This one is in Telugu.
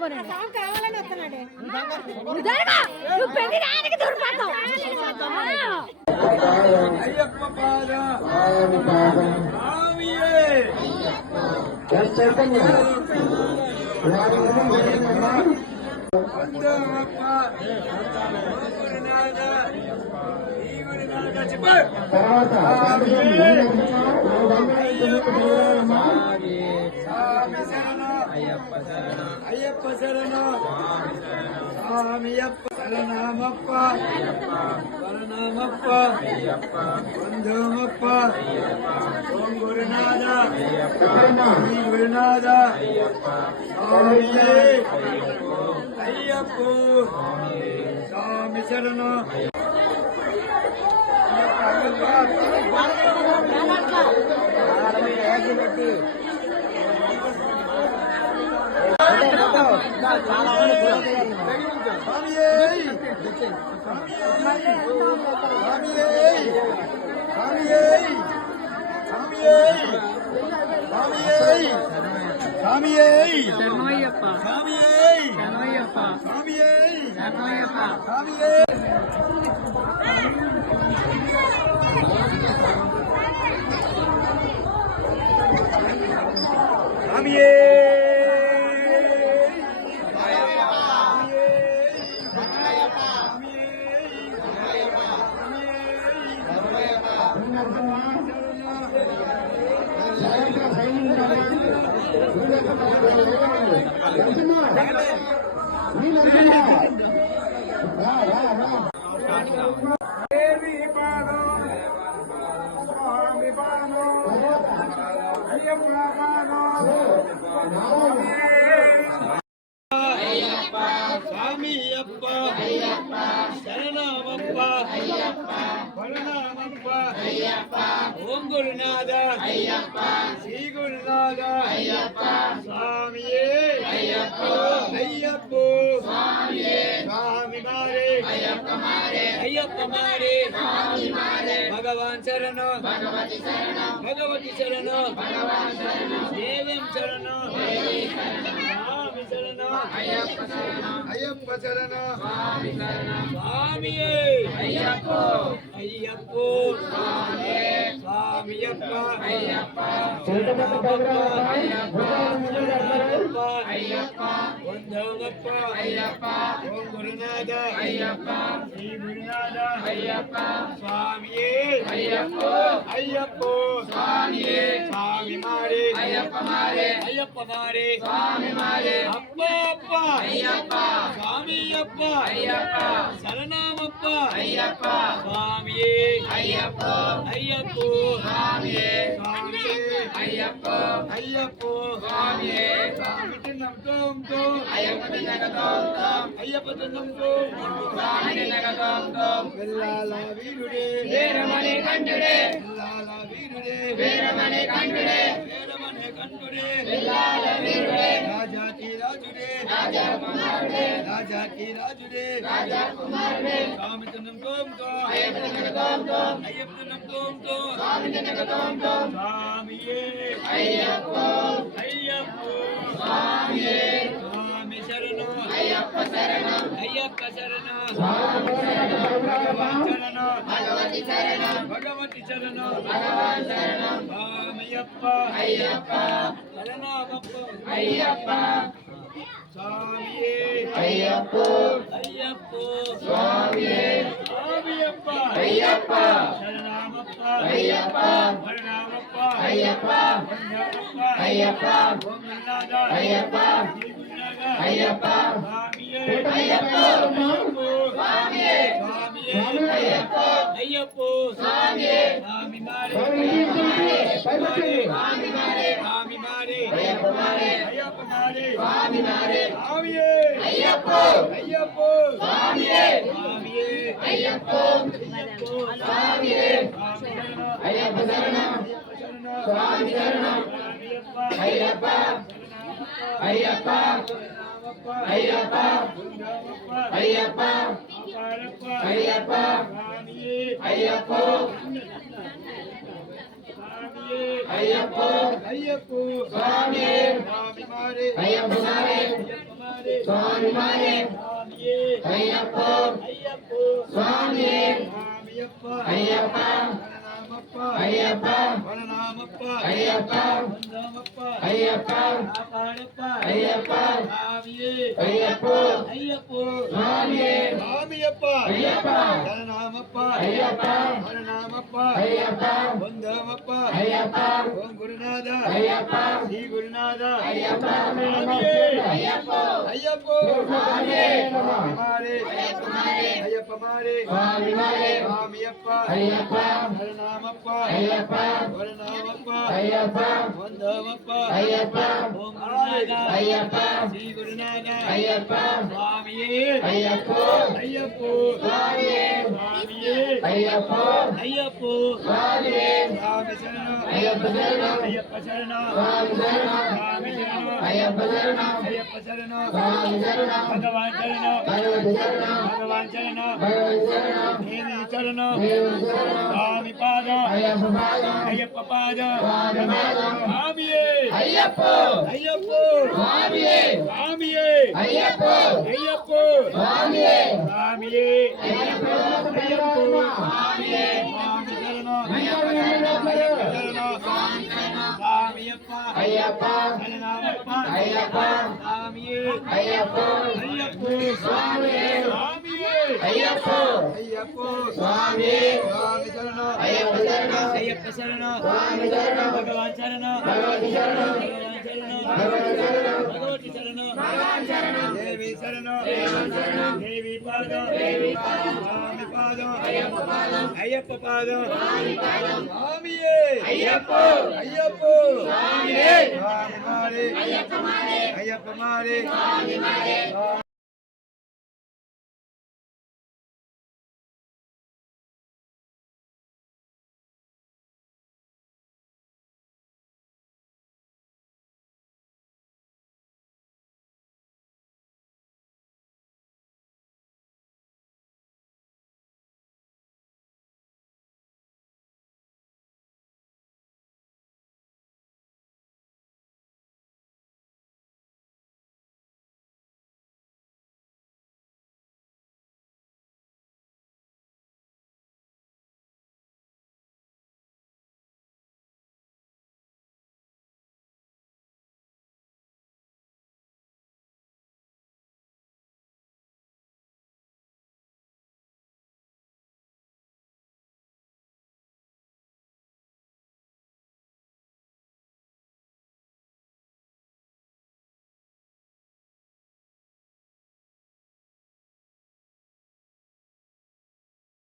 కావాలని వస్తున్నాడే అయ్యప్ప శరణ స్వామియప్ప శరణమప్ప శరణమప్ప బంధుమప్ప ఓం గురునాథ శ్రీ గురునాథ స్వామియే అయ్యప్ప స్వామి శరణ స్వామియప్ప శరణమప్ప శరణమప్ప ఓం గురునాథ శ్రీ గురునాథ స్వామియే అయ్యప్ప స్వామి మారే అయ్యప్ప మారే భగవాన్ శరణ భగవతి శరణ దేవం శరణ అయ్యప్ప శరణ స్వామియే అయ్యప్ప స్వామియప్ప బంధవప్ప ఓం గురునాథ శ్రీ గురునాథ స్వామియే అయ్యప్ప స్వామి మారే అయ్యప్ప మారే స్వామి మారే అప్ప స్వామియప్ప శరణమప్ప స్వామియే అయ్యప్ప స్వామియే అయ్యప్ప స్వామియే స్వామి తిన్నం తోం తోం అయ్యప్ప తిన్నం తోం వెళ్ళాల వీరుడే వీరమణి కంఠుడే వీరమణి కంఠుడే వెళ్ళాల వీరుడే రాజాకి రాజుడే స్వామి తిన్నం తోం తోం అయ్యప్ప తిన్నం తోం తోం స్వామియే అయ్యప్ప స్వామి శరణ అయ్యప్ప శరణ భగవతి శరణ స్వామియప్ప శరణమప్ప స్వామియే అయ్యప్ప స్వామియే స్వామియప్ప శరణమప్ప శరణమప్ప అయ్యప్ప గోవిందాద అయ్యప్ప స్వామియే అయ్యప్ప స్వామి మారే అయ్యప్ప అయ్యప్ప స్వామి మారే స్వామిమారే స్వామియే అయ్యప్పో అయ్యప్ప స్వామియే స్వామియప్ప అయ్యప్ప వననామప్ప అయ్యప్ప వననామప్ప అయ్యప్ప వందమప్ప అయ్యప్ప కాపాడప్ప అయ్యప్ప స్వామియే అయ్యప్పో అయ్యప్ప స్వామియే స్వామియప్ప అయ్యప్ప వననామప్ప అయ్యప్ప వననామప్ప అయ్యప్ప వందమప్ప అయ్యప్ప ఓం గురునాథ అయ్యప్ప శ్రీ గురునాథ అయ్యప్ప స్వామియే అయ్యప్ప అయ్యప్ప స్వామియే స్వామిమారే అయ్యప్ప మారే స్వామిమారే స్వామియప్ప అయ్యప్ప వరనామప్ప అయ్యప్ప వరనామప్ప అయ్యప్ప వందమప్ప అయ్యప్ప ఓం గురునాథ అయ్యప్ప శ్రీ గురునాథ అయ్యప్ప స్వామియే అయ్యప్ప అయ్యప్ప స్వామియే స్వామియే అయ్యప్ప అయ్యప్ప స్వామియే స్వామి శరణం అయ్యప్ప శరణం అయ్యప్ప శరణం స్వామి శరణం స్వామి శరణం అయ్యప్ప శరణం అయ్యప్ప శరణం స్వామి శరణం భగవాన్ శరణం భగవతి శరణం భగవాన్ శరణం భగవతి శరణం దేవి శరణం దేవుని శరణం స్వామి పాదం అయ్యప్ప పాదం అయ్యప్ప పాదం స్వామి పాదం స్వామియే అయ్యప్ప అయ్యప్ప స్వామియే స్వామియే అయ్యప్ప అయ్యప్ప స్వామియే స్వామియే అయ్యప్ప అయ్యప్ప స్వామియే స్వామి శరణం అయ్యప్ప శరణం శరణం స్వామియప్ప అయ్యప్ప శరణమప్ప అయ్యప్ప స్వామియే అయ్యప్ప అయ్యప్ప స్వామియే స్వామియే అయ్యప్ప అయ్యప్ప స్వామియే స్వామి శరణం అయ్యప్ప శరణం అయ్యప్ప శరణం స్వామి శరణం భగవాన్ శరణం భగవతి శరణం భగవాన్ శరణం భగవతి శరణం భగవతి శరణం భగవాన్ శరణం దేవి శరణం దేవుని శరణం దేవి పాదం దేవి పాదం స్వామి పాదం అయ్యప్ప పాదం అయ్యప్ప పాదం స్వామి పాదం స్వామియే అయ్యప్ప అయ్యప్ప స్వామియే స్వామి మారే అయ్యప్ప మారే అయ్యప్ప మారే స్వామి మారే